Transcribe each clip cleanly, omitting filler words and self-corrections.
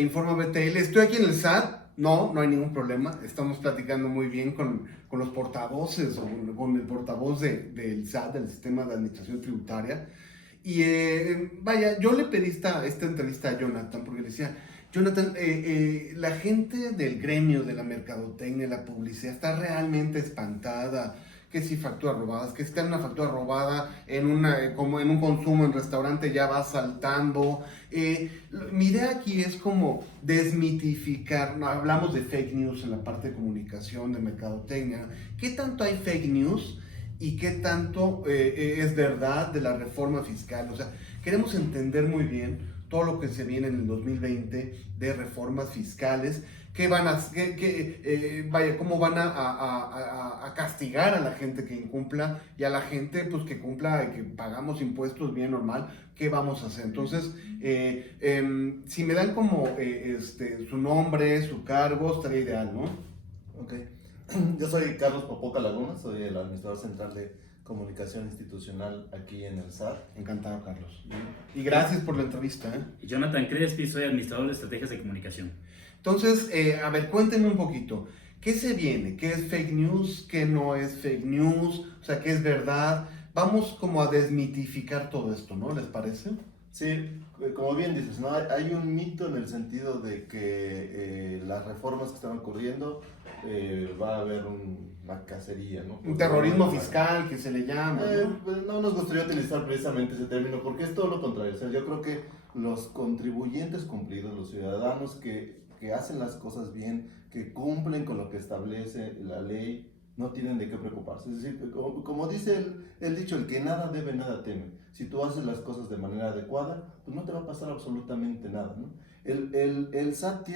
Informa BTL. Estoy aquí en el SAT. No hay ningún problema. Estamos platicando muy bien con los portavoces o con el portavoz del SAT, del Sistema de Administración Tributaria. Y vaya, yo le pedí esta entrevista a Jonathan porque le decía, Jonathan, la gente del gremio de la mercadotecnia, la publicidad, está realmente espantada. Que si facturas robadas, que si está en una factura robada como en un consumo en restaurante ya va saltando. Mi idea aquí es como desmitificar, no, hablamos de fake news en la parte de comunicación, de mercadotecnia. ¿Qué tanto hay fake news y qué tanto es verdad de la reforma fiscal? O sea, queremos entender muy bien todo lo que se viene en el 2020 de reformas fiscales, cómo van a castigar a la gente que incumpla y a la gente pues que cumpla y que pagamos impuestos bien normal, qué vamos a hacer. Entonces, si me dan como su nombre, su cargo, estaría ideal, ¿no? Ok. Yo soy Carlos Popoca Laguna, soy el administrador central de comunicación institucional aquí en el SAT. Encantado, Carlos. Y gracias por la entrevista. Jonathan Crespi, soy administrador de estrategias de comunicación. Entonces, a ver, cuéntenme un poquito. ¿Qué se viene? ¿Qué es fake news? ¿Qué no es fake news? O sea, ¿qué es verdad? Vamos como a desmitificar todo esto, ¿no? ¿Les parece? Sí, como bien dices, ¿no? Hay un mito en el sentido de que las reformas que están ocurriendo va a haber una cacería, ¿no? Un terrorismo fiscal que se le llama, ¿no? Pues no nos gustaría utilizar precisamente ese término porque es todo lo contrario. O sea, yo creo que los contribuyentes cumplidos, los ciudadanos que hacen las cosas bien, que cumplen con lo que establece la ley, no tienen de qué preocuparse. Es decir, como dice el dicho, el que nada debe, nada teme. Si tú haces las cosas de manera adecuada, pues no te va a pasar absolutamente nada, ¿no? El SAT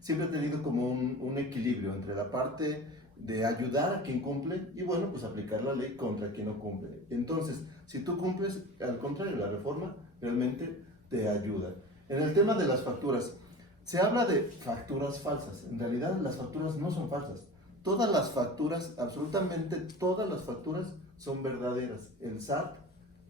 siempre ha tenido como un equilibrio entre la parte de ayudar a quien cumple y bueno, pues aplicar la ley contra quien no cumple. Entonces, si tú cumples, al contrario, la reforma realmente te ayuda. En el tema de las facturas, se habla de facturas falsas. En realidad las facturas no son falsas. Todas las facturas, absolutamente todas las facturas son verdaderas. El SAT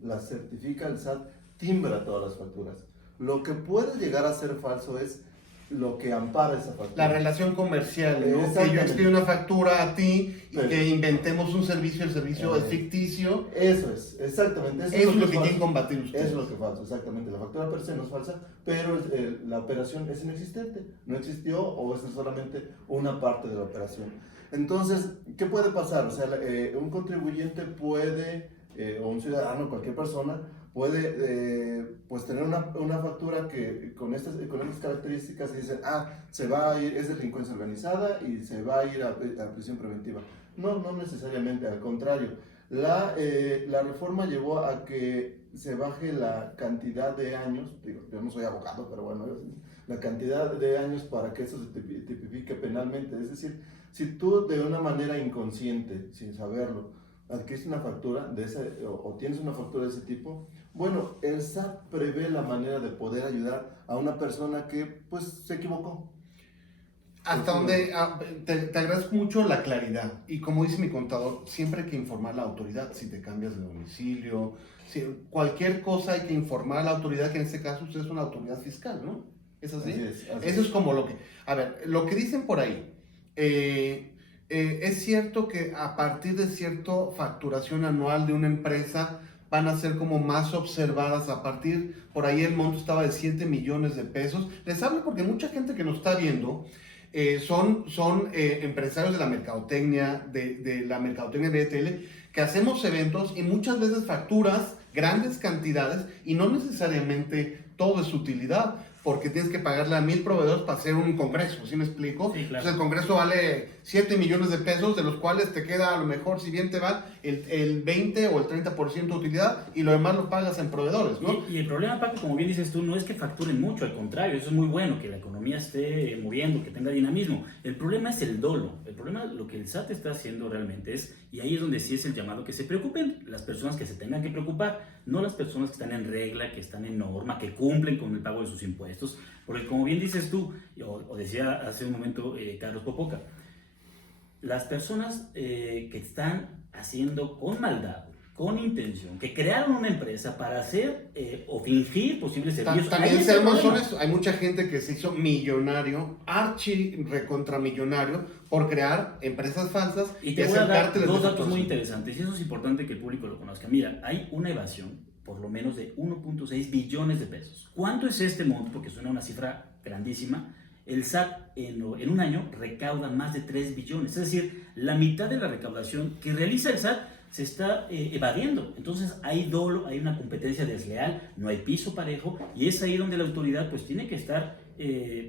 las certifica, el SAT timbra todas las facturas. Lo que puede llegar a ser falso es lo que ampara esa factura. La relación comercial, ¿no? Que yo expido una factura a ti y que inventemos un servicio, el servicio es ficticio. Eso es, exactamente. Eso es lo que quieren combatir ustedes. Eso es lo que es falso, exactamente. La factura per se no es falsa, pero la operación es inexistente. No existió o es solamente una parte de la operación. Entonces, ¿qué puede pasar? O sea, un contribuyente puede, o un ciudadano, cualquier persona, puede pues tener una factura que con estas características y dicen, se va a ir, es delincuencia organizada y se va a ir a prisión preventiva. No necesariamente, al contrario. La reforma llevó a que se baje la cantidad de años, digo, yo no soy abogado, pero bueno, la cantidad de años para que eso se tipifique penalmente. Es decir, si tú de una manera inconsciente, sin saberlo, adquiriste una factura o tienes una factura de ese tipo, bueno, el SAT prevé la manera de poder ayudar a una persona que pues se equivocó. Hasta donde te agradezco mucho la claridad. Y como dice mi contador, siempre hay que informar a la autoridad si te cambias de domicilio, cualquier cosa hay que informar a la autoridad, que en este caso usted es una autoridad fiscal, ¿no? ¿Es así? Eso es como lo que... A ver, lo que dicen por ahí, es cierto que a partir de cierta facturación anual de una empresa van a ser como más observadas a partir, por ahí el monto estaba de 7 millones de pesos. Les hablo porque mucha gente que nos está viendo son empresarios de la mercadotecnia, de la mercadotecnia BTL, que hacemos eventos y muchas veces facturas grandes cantidades y no necesariamente todo es utilidad, porque tienes que pagarle a 1000 proveedores para hacer un congreso, ¿sí me explico? Sí, claro. Entonces el congreso vale 7 millones de pesos, de los cuales te queda a lo mejor, si bien te va, el 20 o el 30% de utilidad y lo demás lo pagas en proveedores, ¿no? Y el problema, Paco, como bien dices tú, no es que facturen mucho, al contrario, eso es muy bueno, que la economía esté moviendo, que tenga dinamismo. El problema es el dolo. El problema, lo que el SAT está haciendo realmente es, y ahí es donde sí es el llamado, que se preocupen las personas que se tengan que preocupar, no las personas que están en regla, que están en norma, que cumplen con el pago de sus impuestos. Porque como bien dices tú, o decía hace un momento Carlos Popoca, las personas que están haciendo con maldad con intención, que crearon una empresa para hacer o fingir posibles servicios. También Ahí está el seamos problema. honestos, hay mucha gente que se hizo millonario, recontramillonario, por crear empresas falsas Y te voy a hacer dar cárteles de dos datos muy facturación. interesantes, y eso es importante que el público lo conozca. Mira, hay una evasión por lo menos de 1.6 billones de pesos. ¿Cuánto es este monto? Porque suena una cifra grandísima. El SAT en un año recauda más de 3 billones. Es decir, la mitad de la recaudación que realiza el SAT se está evadiendo. Entonces hay dolo, hay una competencia desleal, no hay piso parejo, y es ahí donde la autoridad pues tiene que estar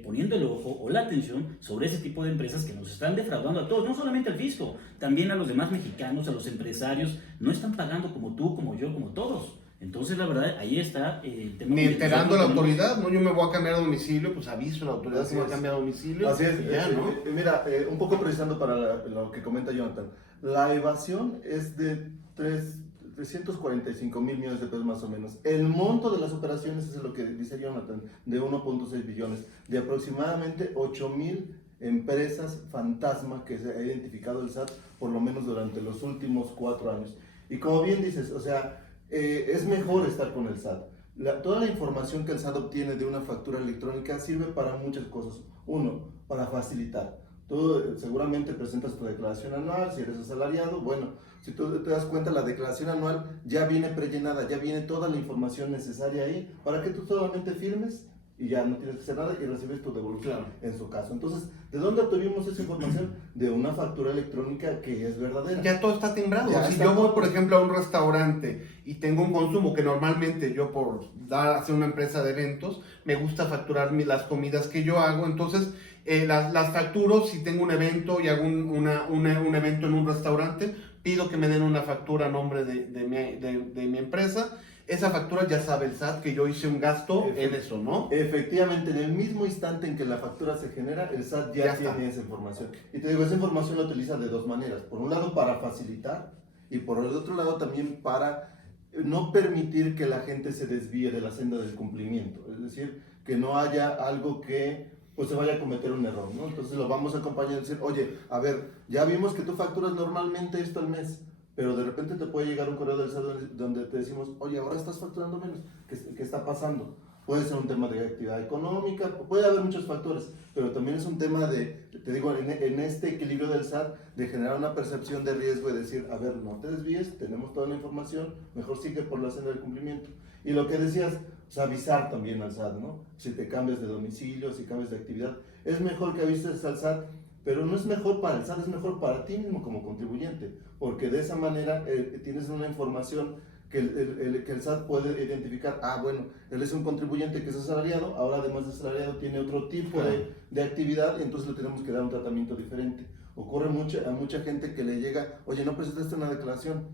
poniendo el ojo o la atención sobre ese tipo de empresas que nos están defraudando a todos, no solamente al fisco, también a los demás mexicanos, a los empresarios. No están pagando como tú, como yo, como todos. Entonces, la verdad, ahí está el tema. Ni que enterando a la nosotros autoridad, ¿no? Yo me voy a cambiar de domicilio, pues aviso a la autoridad Así que me voy a es. cambiar de domicilio. Así es, y ya, ¿no? mira, un poco precisando para lo que comenta Jonathan, la evasión es de 345 mil millones de pesos más o menos. El monto de las operaciones es lo que dice Jonathan, de 1.6 billones, de aproximadamente 8 mil empresas fantasma que se ha identificado el SAT por lo menos durante los últimos 4 años. Y como bien dices, o sea, es mejor estar con el SAT. Toda la información que el SAT obtiene de una factura electrónica sirve para muchas cosas. Uno, para facilitar. Tú seguramente presentas tu declaración anual, si eres asalariado, bueno, si tú te das cuenta, la declaración anual ya viene prellenada, ya viene toda la información necesaria ahí para que tú solamente firmes y ya no tienes que hacer nada y recibes tu devolución, Claro. en su caso. Entonces, ¿de dónde obtuvimos esa información? De una factura electrónica que es verdadera. Ya todo está timbrado. Ya Si está yo voy, todo. por ejemplo, a un restaurante y tengo un consumo que normalmente yo por hacer una empresa de eventos, me gusta facturar las comidas que yo hago, entonces las facturo si tengo un evento y hago un evento en un restaurante, pido que me den una factura a nombre de mi empresa. Esa factura ya sabe el SAT que yo hice un gasto en eso, ¿no? Efectivamente, en el mismo instante en que la factura se genera, el SAT ya Ya tiene está. esa información. Y te digo, esa información la utiliza de dos maneras. Por un lado, para facilitar, y por el otro lado también para no permitir que la gente se desvíe de la senda del cumplimiento. Es decir, que no haya algo que pues se vaya a cometer un error, ¿no? Entonces lo vamos a acompañar y decir, oye, a ver, ya vimos que tú facturas normalmente esto al mes, pero de repente te puede llegar un correo del SAT donde te decimos, oye, ahora estás facturando menos, ¿qué está pasando? Puede ser un tema de actividad económica, puede haber muchos factores, pero también es un tema de, te digo, en este equilibrio del SAT, de generar una percepción de riesgo y decir, a ver, no te desvíes, tenemos toda la información, mejor sigue por la senda del cumplimiento. Y lo que decías, o sea, avisar también al SAT, ¿no? Si te cambias de domicilio, si cambias de actividad, es mejor que avises al SAT, pero no es mejor para el SAT, es mejor para ti mismo como contribuyente, porque de esa manera tienes una información que el SAT puede identificar, bueno, él es un contribuyente que es asalariado, ahora además de asalariado tiene otro tipo de actividad, y entonces le tenemos que dar un tratamiento diferente. Ocurre a mucha gente que le llega, oye, no presentaste una declaración,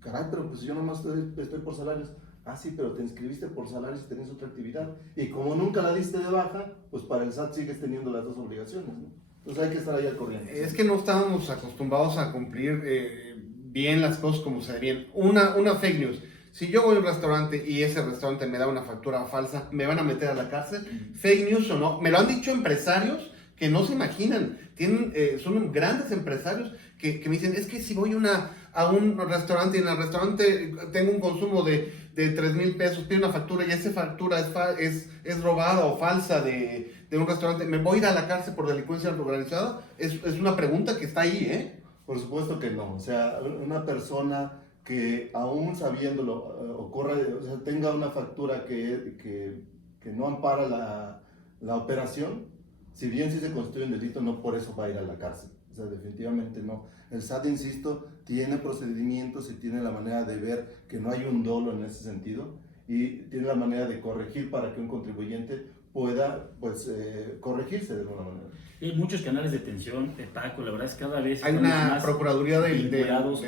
caray, pero pues yo nomás estoy por salarios. Sí, pero te inscribiste por salarios y tenías otra actividad, y como nunca la diste de baja, pues para el SAT sigues teniendo las dos obligaciones, ¿no? Entonces hay que estar ahí al corriente. Es que no estábamos acostumbrados a cumplir bien las cosas como se debían. Una fake news. Si yo voy a un restaurante y ese restaurante me da una factura falsa, ¿me van a meter a la cárcel? Fake news o no. Me lo han dicho empresarios que no se imaginan. Son grandes empresarios que me dicen, es que si voy a un restaurante y en el restaurante tengo un consumo de 3,000 pesos, pido una factura y esa factura es robada o falsa de un restaurante, ¿me voy a ir a la cárcel por delincuencia organizada? Es una pregunta que está ahí, ¿eh? Por supuesto que no. O sea, una persona que aún sabiéndolo o sea, tenga una factura que no ampara la operación, si bien sí se constituye un delito, no por eso va a ir a la cárcel. O sea, definitivamente no. El SAT, insisto, tiene procedimientos y tiene la manera de ver que no hay un dolo en ese sentido y tiene la manera de corregir para que un contribuyente pueda, pues, corregirse de alguna manera. Hay muchos canales de atención, Paco, la verdad es que cada vez Hay estamos una más procuraduría vinculados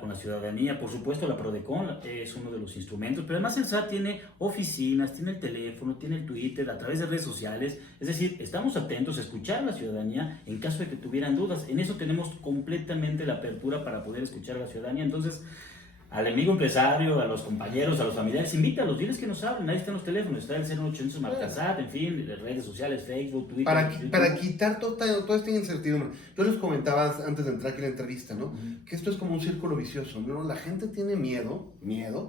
con la ciudadanía. Por supuesto, la Prodecon es uno de los instrumentos, pero además el SAT tiene oficinas, tiene el teléfono, tiene el Twitter, a través de redes sociales. Es decir, estamos atentos a escuchar a la ciudadanía en caso de que tuvieran dudas. En eso tenemos completamente la apertura para poder escuchar a la ciudadanía. Entonces, al amigo empresario, a los compañeros, a los familiares, invítalos, diles que nos hablen, ahí están los teléfonos, está el 0800 Marcasat, en fin, las redes sociales, Facebook, Twitter. Para quitar toda esta incertidumbre. Yo les comentaba antes de entrar aquí en la entrevista, ¿no? Que esto es como un círculo vicioso, ¿no? La gente tiene miedo,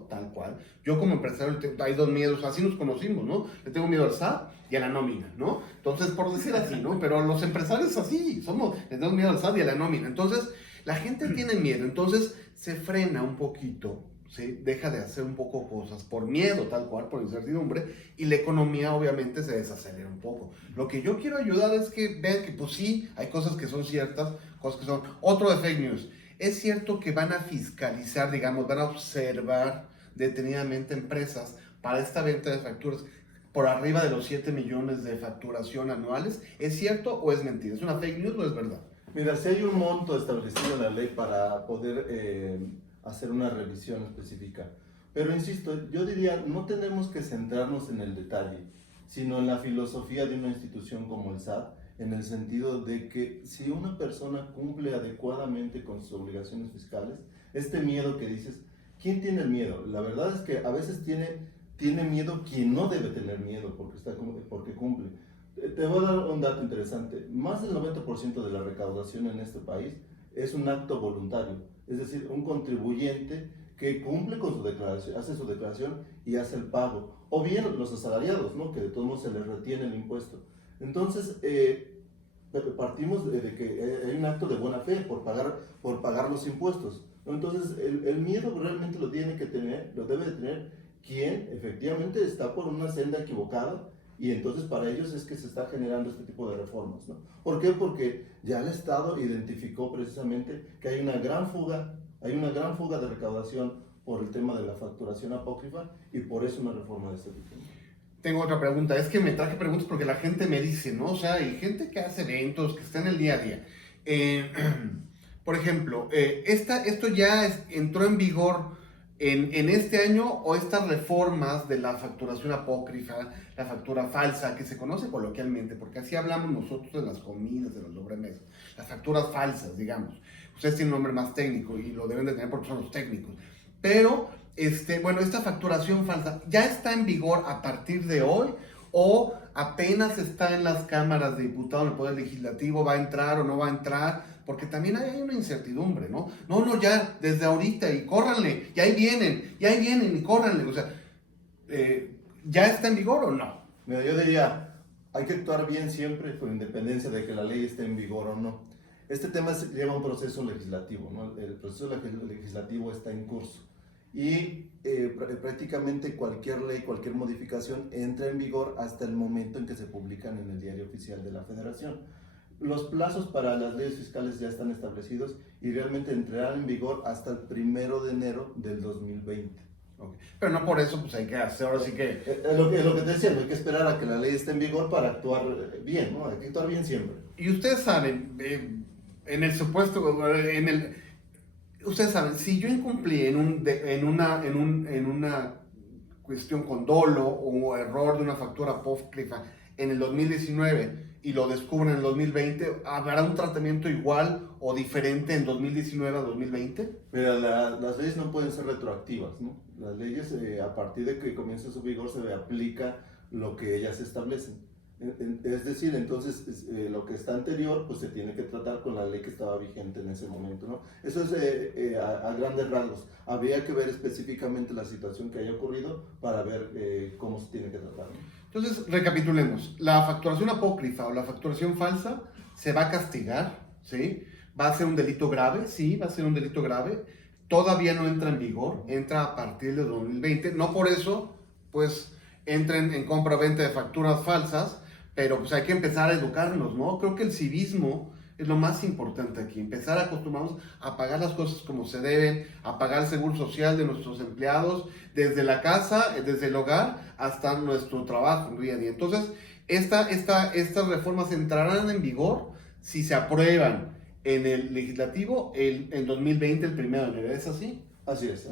tal cual. Yo como empresario hay dos miedos, así nos conocimos, ¿no? Le tengo miedo al SAT y a la nómina, ¿no? Entonces, por decir así, ¿no? Pero los empresarios así, le tenemos miedo al SAT y a la nómina. Entonces, la gente tiene miedo, entonces se frena un poquito, ¿sí? Deja de hacer un poco cosas por miedo, tal cual, por incertidumbre, y la economía obviamente se desacelera un poco. Lo que yo quiero ayudar es que vean que pues sí, hay cosas que son ciertas, cosas que son... Otro de fake news, es cierto que van a fiscalizar, digamos, van a observar detenidamente empresas para esta venta de facturas por arriba de los 7 millones de facturación anuales. ¿Es cierto o es mentira? ¿Es una fake news o es verdad? Mira, si hay un monto establecido en la ley para poder hacer una revisión específica, pero insisto, yo diría, no tenemos que centrarnos en el detalle, sino en la filosofía de una institución como el SAT, en el sentido de que si una persona cumple adecuadamente con sus obligaciones fiscales, este miedo que dices, ¿quién tiene el miedo? La verdad es que a veces tiene miedo quien no debe tener miedo porque cumple. Te voy a dar un dato interesante. Más del 90% de la recaudación en este país es un acto voluntario, es decir, un contribuyente que cumple con su declaración, hace su declaración y hace el pago. O bien los asalariados, ¿no? Que de todos modos se les retiene el impuesto. Entonces, partimos de que hay un acto de buena fe por pagar los impuestos, ¿no? Entonces, el miedo realmente lo debe de tener quien efectivamente está por una senda equivocada. Y entonces para ellos es que se está generando este tipo de reformas, ¿no? ¿Por qué? Porque ya el Estado identificó precisamente que hay una gran fuga de recaudación por el tema de la facturación apócrifa y por eso una reforma de este tipo. Tengo otra pregunta, es que me traje preguntas porque la gente me dice, ¿no? O sea, hay gente que hace eventos, que está en el día a día. Por ejemplo, esto ya entró en vigor en este año, o estas reformas de la facturación apócrifa, la factura falsa, que se conoce coloquialmente, porque así hablamos nosotros de las comidas, de las sobremesas, las facturas falsas, digamos. Ustedes tienen un nombre más técnico y lo deben de tener porque son los técnicos. Pero, bueno, esta facturación falsa ya está en vigor a partir de hoy, o apenas está en las cámaras de diputados, en el Poder Legislativo, va a entrar o no va a entrar, porque también hay una incertidumbre, ¿no? No, ya, desde ahorita, y córranle, y ahí vienen, y córranle, o sea, ¿ya está en vigor o no? Mira, yo diría, hay que actuar bien siempre, con independencia de que la ley esté en vigor o no. Este tema lleva un proceso legislativo, ¿no? El proceso legislativo está en curso. Y prácticamente cualquier ley, cualquier modificación entra en vigor hasta el momento en que se publican en el Diario Oficial de la Federación. Los plazos para las leyes fiscales ya están establecidos y realmente entrarán en vigor hasta el 1 de enero del 2020. Okay. Pero no por eso, pues hay que hacer, ahora sí que... Lo que te decía, hay que esperar a que la ley esté en vigor para actuar bien, ¿no? Hay que actuar bien siempre. Y ustedes saben, en el supuesto, ustedes saben, si yo incumplí en una cuestión con dolo o error de una factura apócrifa en el 2019 y lo descubren en el 2020, ¿habrá un tratamiento igual o diferente en 2019 a 2020? Mira, las leyes no pueden ser retroactivas, ¿no? Las leyes, a partir de que comience su vigor, se aplica lo que ellas establecen. Es decir, entonces lo que está anterior pues se tiene que tratar con la ley que estaba vigente en ese momento, ¿no? Eso es a grandes rasgos. Habría que ver específicamente la situación que haya ocurrido para ver cómo se tiene que tratar, ¿no? Entonces, recapitulemos. La facturación apócrifa o la facturación falsa se va a castigar, ¿sí? Va a ser un delito grave, sí, va a ser un delito grave. Todavía no entra en vigor, entra a partir de 2020. No por eso, pues, entren en compra-venta de facturas falsas, pero pues hay que empezar a educarnos, ¿no? Creo que el civismo es lo más importante aquí, empezar a acostumbrarnos a pagar las cosas como se deben, a pagar el seguro social de nuestros empleados, desde la casa, desde el hogar, hasta nuestro trabajo día a día. Entonces, estas reformas entrarán en vigor si se aprueban en el legislativo en 2020, el 1 de enero. ¿Es así? Así es.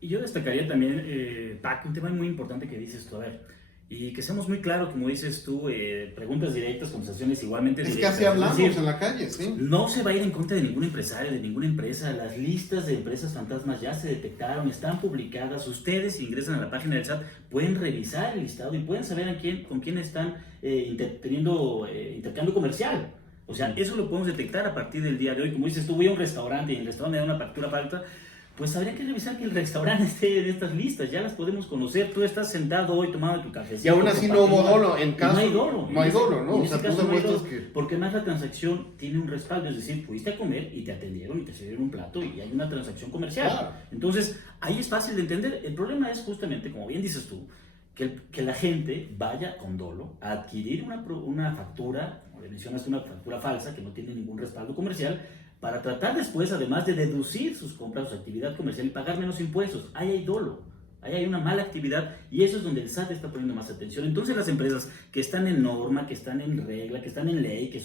Y yo destacaría también, Paco, un tema muy importante que dices tú. A ver, y que seamos muy claros, como dices tú, preguntas directas, conversaciones igualmente Es que directas. así hablamos Es decir, en la calle, sí. no se va a ir en contra de ningún empresario, de ninguna empresa. Las listas de empresas fantasmas ya se detectaron, están publicadas. Ustedes, si ingresan a la página del SAT, pueden revisar el listado y pueden saber con quién están teniendo intercambio comercial. O sea, eso lo podemos detectar a partir del día de hoy. Como dices tú, voy a un restaurante y en el restaurante me da una factura falta, pues habría que revisar que el restaurante esté en estas listas, ya las podemos conocer. Tú estás sentado hoy tomando tu cafecito. Y aún así no hubo dolo, en caso. No hay dolo. No hay dolo, ¿no? En O ese sea, tú caso no hay demuestras dolo, que... porque además la transacción tiene un respaldo, es decir, fuiste a comer y te atendieron y te sirvieron un plato y hay una transacción comercial. Claro. Entonces, ahí es fácil de entender. El problema es justamente, como bien dices tú, que la gente vaya con dolo a adquirir una factura, como le mencionas, una factura falsa que no tiene ningún respaldo comercial, para tratar después, además de deducir sus compras, su actividad comercial y pagar menos impuestos. Ahí hay dolo, ahí hay una mala actividad y eso es donde el SAT está poniendo más atención. Entonces las empresas que están en norma, que están en regla, que están en ley,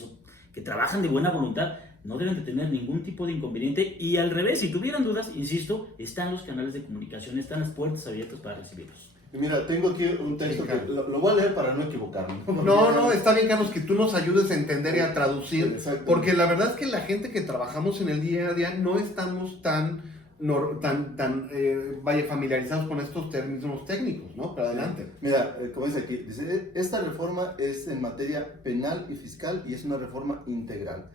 que trabajan de buena voluntad, no deben de tener ningún tipo de inconveniente y al revés, si tuvieran dudas, insisto, están los canales de comunicación, están las puertas abiertas para recibirlos. Mira, tengo aquí un texto Sí, que lo voy a leer para no equivocarme. No, está bien, Carlos, que tú nos ayudes a entender y a traducir, Exacto. porque la verdad es que la gente que trabajamos en el día a día no estamos tan familiarizados con estos términos técnicos, ¿no? Pero adelante. Mira, como dice aquí, dice, esta reforma es en materia penal y fiscal y es una reforma integral.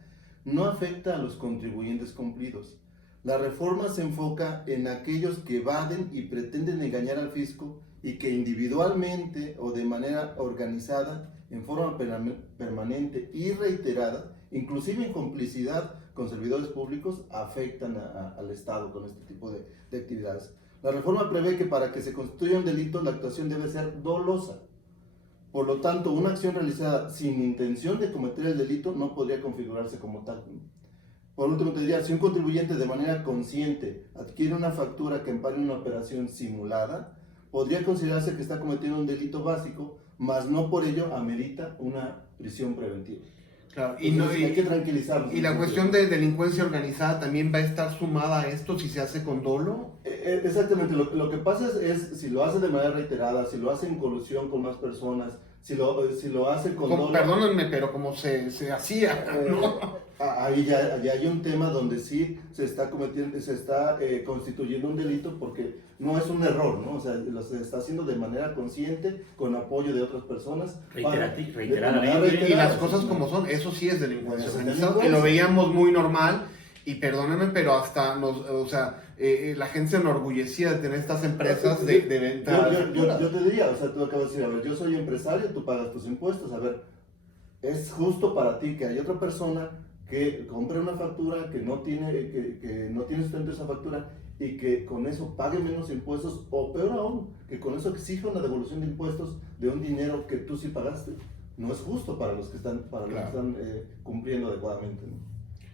No afecta a los contribuyentes cumplidos. La reforma se enfoca en aquellos que evaden y pretenden engañar al fisco y que individualmente o de manera organizada, en forma permanente y reiterada, inclusive en complicidad con servidores públicos, afectan al Estado con este tipo de actividades. La reforma prevé que para que se constituya un delito, la actuación debe ser dolosa. Por lo tanto, una acción realizada sin intención de cometer el delito no podría configurarse como tal. Por último, te diría, si un contribuyente de manera consciente adquiere una factura que ampare una operación simulada, podría considerarse que está cometiendo un delito básico, mas no por ello amerita una prisión preventiva. Claro, Hay que tranquilizarnos. Y la cuestión de delincuencia organizada también va a estar sumada a esto si se hace con dolo. Exactamente, lo que pasa es si lo hace de manera reiterada, si lo hace en colusión con más personas, si lo hace con dolo. Perdónenme, pero como se hacía, ¿no? Ahí ya hay un tema donde sí se está constituyendo un delito porque no es un error, ¿no? O sea, se está haciendo de manera consciente, con apoyo de otras personas. Reiteradamente. Y las cosas como son, eso sí es delincuencia Eso es organizada, que delincuencia. lo veíamos muy normal, y perdónenme, pero hasta la gente se enorgullecía de tener estas empresas de venta. Yo te diría, o sea, tú acabas de decir, a ver, yo soy empresario, tú pagas tus impuestos, a ver, es justo para ti que hay otra persona que compre una factura que no tiene sustento esa factura y que con eso pague menos impuestos, o peor aún, que con eso exija una devolución de impuestos de un dinero que tú sí pagaste. No es justo para los que están, cumpliendo adecuadamente, ¿no?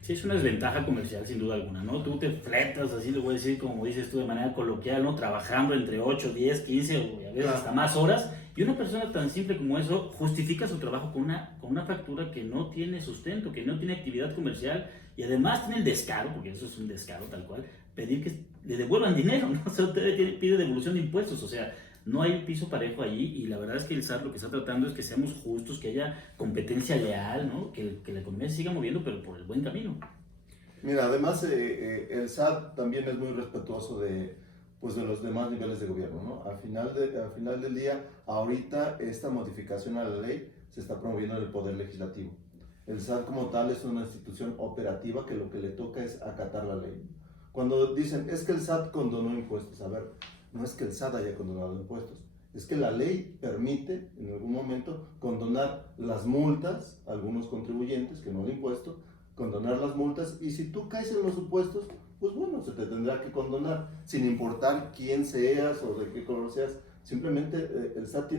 Sí, es una desventaja comercial sin duda alguna, ¿no? Tú te fletas, así lo voy a decir, como dices tú, de manera coloquial, ¿no? Trabajando entre 8, 10, 15 o a veces hasta más horas, y una persona tan simple como eso justifica su trabajo con una factura que no tiene sustento, que no tiene actividad comercial, y además tiene el descaro, porque eso es un descaro tal cual, pedir que le devuelvan dinero, ¿no? O sea, usted pide devolución de impuestos, o sea, no hay un piso parejo allí, y la verdad es que el SAT lo que está tratando es que seamos justos, que haya competencia leal, ¿no? Que la economía se siga moviendo, pero por el buen camino. Mira, además el SAT también es muy respetuoso de los demás niveles de gobierno, ¿no? Al final del día, ahorita esta modificación a la ley se está promoviendo en el Poder Legislativo. El SAT como tal es una institución operativa que lo que le toca es acatar la ley. Cuando dicen, es que el SAT condonó impuestos, a ver, no es que el SAT haya condonado impuestos, es que la ley permite en algún momento condonar las multas a algunos contribuyentes que no han impuesto, condonar las multas, y si tú caes en los supuestos, pues bueno, se te tendrá que condonar, sin importar quién seas o de qué color seas. Simplemente el SAT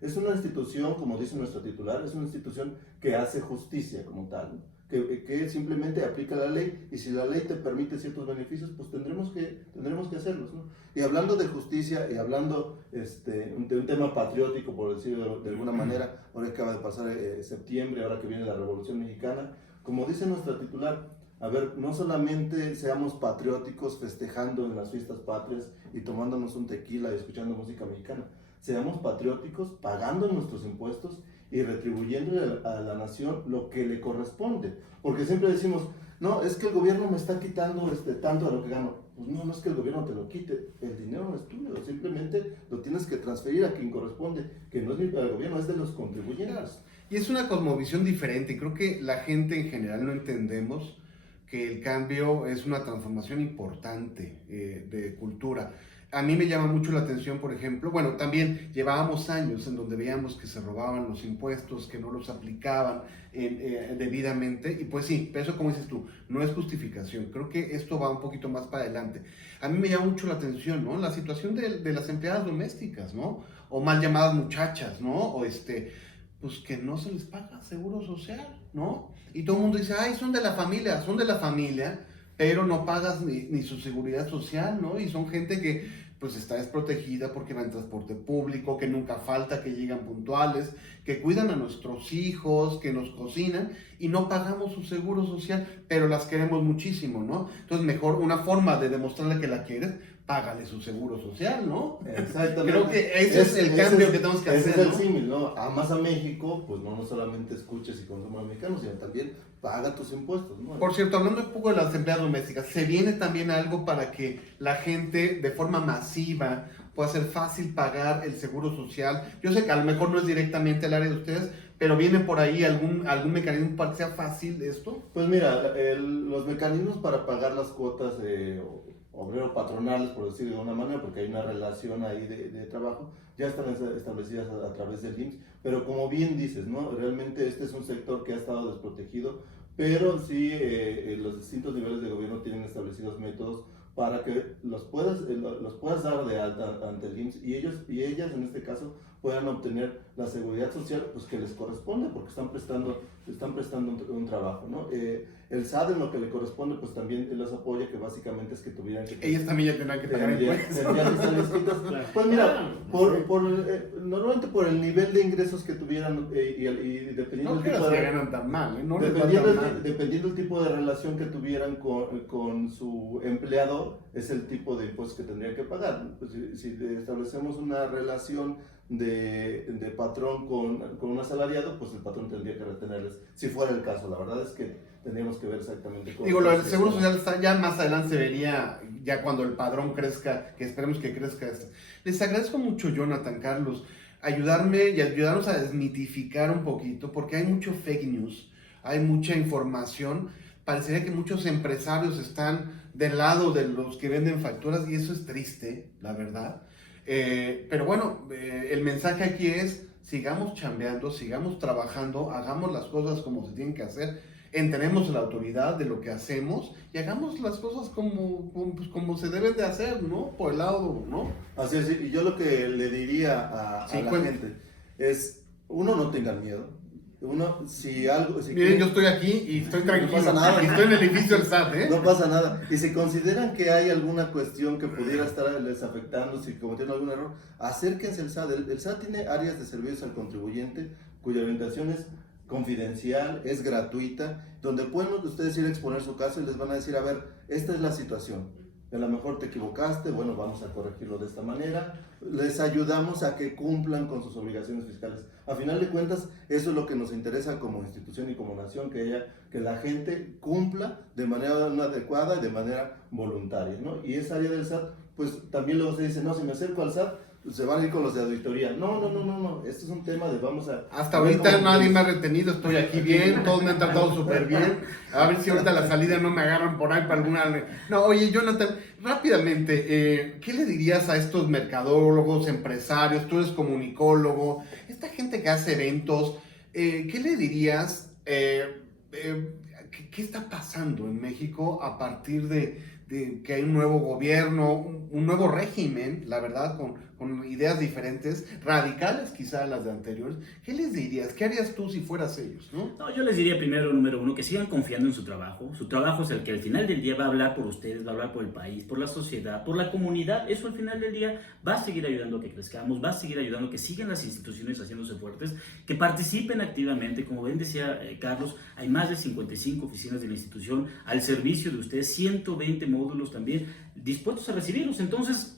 es una institución, como dice nuestro titular, es una institución que hace justicia como tal, ¿no? Que simplemente aplica la ley, y si la ley te permite ciertos beneficios, pues tendremos que hacerlos, ¿no? Y hablando de justicia y hablando de un tema patriótico, por decirlo de alguna manera, ahora que acaba de pasar septiembre, ahora que viene la Revolución Mexicana, como dice nuestra titular, a ver, no solamente seamos patrióticos festejando en las fiestas patrias y tomándonos un tequila y escuchando música mexicana, seamos patrióticos, pagando nuestros impuestos y retribuyendo a la nación lo que le corresponde. Porque siempre decimos, no, es que el gobierno me está quitando tanto de lo que gano. Pues no, no es que el gobierno te lo quite, el dinero no es tuyo, simplemente lo tienes que transferir a quien corresponde, que no es ni para el gobierno, es de los contribuyentes. Y es una cosmovisión diferente. Creo que la gente en general no entendemos que el cambio es una transformación importante de cultura. A mí me llama mucho la atención, por ejemplo, bueno, también llevábamos años en donde veíamos que se robaban los impuestos, que no los aplicaban debidamente, y pues sí, pero eso como dices tú, no es justificación. Creo que esto va un poquito más para adelante. A mí me llama mucho la atención, ¿no? La situación de las empleadas domésticas, ¿no? O mal llamadas muchachas, ¿no? O pues que no se les paga seguro social, ¿no? Y todo el mundo dice, ay, son de la familia, pero no pagas ni su seguridad social, ¿no? Y son gente que pues está desprotegida porque va en transporte público, que nunca falta, que llegan puntuales, que cuidan a nuestros hijos, que nos cocinan y no pagamos su seguro social, pero las queremos muchísimo, ¿no? Entonces mejor una forma de demostrarle que la quieres, págale su seguro social, ¿no? Exactamente. Creo que ese es el cambio que tenemos que hacer, ese es ¿no? el símil, ¿no? Amas a México, pues no solamente escuches y consumas mexicano, sino también paga tus impuestos, ¿no? Por cierto, hablando un poco de las empleadas domésticas, ¿se viene también algo para que la gente de forma masiva pueda ser fácil pagar el seguro social? Yo sé que a lo mejor no es directamente el área de ustedes, pero ¿viene por ahí algún mecanismo para que sea fácil esto? Pues mira, los mecanismos para pagar las cuotas obrero-patronales, por decir de una manera, porque hay una relación ahí de trabajo, ya están establecidas a través del IMSS, pero como bien dices, ¿no? Realmente este es un sector que ha estado desprotegido, pero sí los distintos niveles de gobierno tienen establecidos métodos para que los puedas dar de alta ante el IMSS y ellas en este caso puedan obtener la seguridad social pues, que les corresponde porque están prestando un trabajo, ¿no? El SAT en lo que le corresponde pues también los apoya, que básicamente es que tuvieran que... Ellas también ya tendrán que pagar impuestos. Pues mira, normalmente por el nivel de ingresos que tuvieran y dependiendo No del creas tipo que de... ganan tan mal, ¿eh? No les va tan mal. Dependiendo del tipo de relación que tuvieran con su empleador, es el tipo de impuestos que tendrían que pagar. Pues si establecemos una relación de patrón con un asalariado, pues el patrón tendría que retenerles, si fuera el caso. La verdad es que tendríamos que ver exactamente cómo... Digo, lo del seguro social está, ya más adelante se vería, ya cuando el padrón crezca, que esperemos que crezca. Les agradezco mucho, Jonathan, Carlos, ayudarme y ayudarnos a desmitificar un poquito, porque hay mucho fake news, hay mucha información. Parecería que muchos empresarios están del lado de los que venden facturas y eso es triste, la verdad. Pero bueno, el mensaje aquí es, sigamos chambeando, sigamos trabajando, hagamos las cosas como se tienen que hacer, entrenemos la autoridad de lo que hacemos y hagamos las cosas como se deben de hacer, ¿no? Por el lado, ¿no? Así es, y yo lo que le diría a la gente es, uno, no tengan miedo. Uno, si algo... Miren, yo estoy aquí y estoy tranquilo, no pasa nada. y estoy en el edificio del SAT, ¿eh? No pasa nada. Y si consideran que hay alguna cuestión que pudiera estarles afectando, si cometieron algún error, acérquense al SAT. El SAT tiene áreas de servicios al contribuyente cuya orientación es confidencial, es gratuita, donde pueden ustedes ir a exponer su caso y les van a decir, a ver, esta es la situación. A lo mejor te equivocaste, bueno, vamos a corregirlo de esta manera. Les ayudamos a que cumplan con sus obligaciones fiscales. A final de cuentas, eso es lo que nos interesa como institución y como nación, que la gente cumpla de manera adecuada y de manera voluntaria, ¿no? Y esa área del SAT, pues también luego se dice, no, si me acerco al SAT, se van a ir con los de auditoría. No. Este es un tema de vamos a... Hasta ahorita nadie me ha retenido, estoy aquí bien, todos me han tratado súper bien. A ver si ahorita a la salida no me agarran por ahí para alguna... No, oye, Jonathan, rápidamente, ¿qué le dirías a estos mercadólogos, empresarios? Tú eres comunicólogo, esta gente que hace eventos, ¿qué le dirías? ¿Qué está pasando en México a partir de que hay un nuevo gobierno, un nuevo régimen, la verdad, con ideas diferentes, radicales quizá a las de anteriores? ¿Qué les dirías? ¿Qué harías tú si fueras ellos? No, yo les diría primero, número uno, que sigan confiando en su trabajo. Su trabajo es el que al final del día va a hablar por ustedes, va a hablar por el país, por la sociedad, por la comunidad. Eso al final del día va a seguir ayudando a que crezcamos, va a seguir ayudando a que sigan las instituciones haciéndose fuertes, que participen activamente. Como bien decía Carlos, hay más de 55 oficinas de la institución al servicio de ustedes, 120 módulos también dispuestos a recibirlos. Entonces,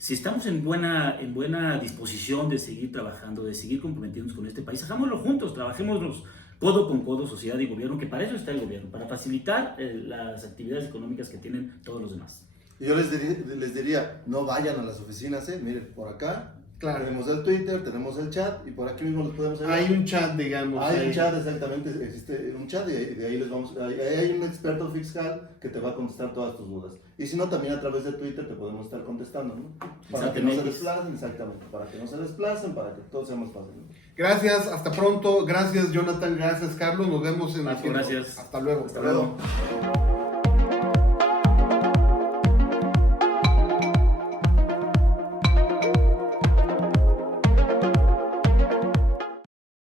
si estamos en buena disposición de seguir trabajando, de seguir comprometiéndonos con este país, hagámoslo juntos, trabajémoslos codo con codo, sociedad y gobierno, que para eso está el gobierno, para facilitar las actividades económicas que tienen todos los demás. Y yo les diría, no vayan a las oficinas, miren, por acá Claro. tenemos el Twitter, tenemos el chat y por aquí mismo los podemos ayudar. Hay un chat, digamos. Hay un chat, exactamente, existe un chat y de ahí hay un experto fiscal que te va a contestar todas tus dudas. Y si no, también a través de Twitter te podemos estar contestando, ¿no? Para que no se desplacen, exactamente, para que no se desplacen, para que todo sea más fácil, ¿no? Gracias, hasta pronto. Gracias, Jonathan. Gracias, Carlos. Nos vemos en el Gracias. Hasta luego. Hasta luego.